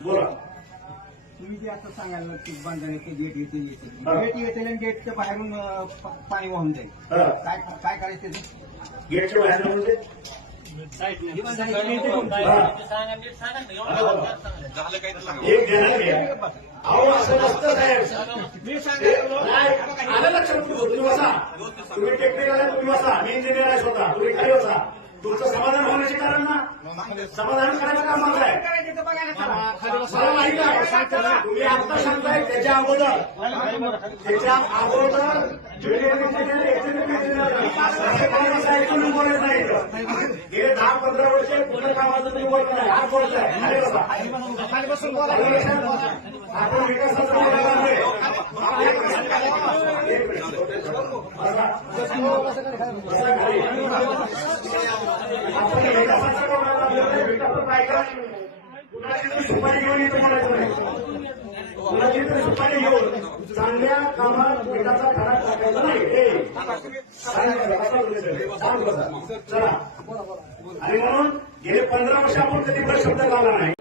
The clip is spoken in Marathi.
आता सांगायला की बांधणे की गेट येते येते. गेट येते आणि गेटच्या बाहेरून पाणी वाहून जाईल. काय काय करायचं? गेटच्या बाहेर म्हणजे. एक देणार घ्या अहो असं नसतं साहेब. मी ते- सांगायला नाही, आलं लक्षात तुम्ही. तुम्ही बसा. तुम्ही टेक्निकल आहे तुम्ही बसा. मी इंजिनियर आहे स्वतः. तुम्ही खाली बसा. तुमचं समाधान होण्याचे कारण ना. समाधान करायचं काम माझं आहे करायचं ते बघायला चला. मला माहिती आहे तुम्ही आता सांगताय त्याच्या अगोदर त्याच्या अगोदर ऐकून बोलत नाही गेले दहा पंधरा वर्ष पूर्ण कामाचं तुम्ही बोलत नाही आज बोलताय खाली बसा. बोला. आलं आपण विकासाचं बोलायला लागलोय. एक मिनिट. आपण विकासाचं बोलायला लागलोय. विकासाचं कुणाची सुपारी घेऊन इथं बोलायचं नाही. कुणाची तरी सुपारी घेऊन चांगल्या कामात मिठाचा खडा टाकायचा नाही. आणि म्हणून गेले पंधरा वर्ष आपण कधी पण शब्द लावला नाही.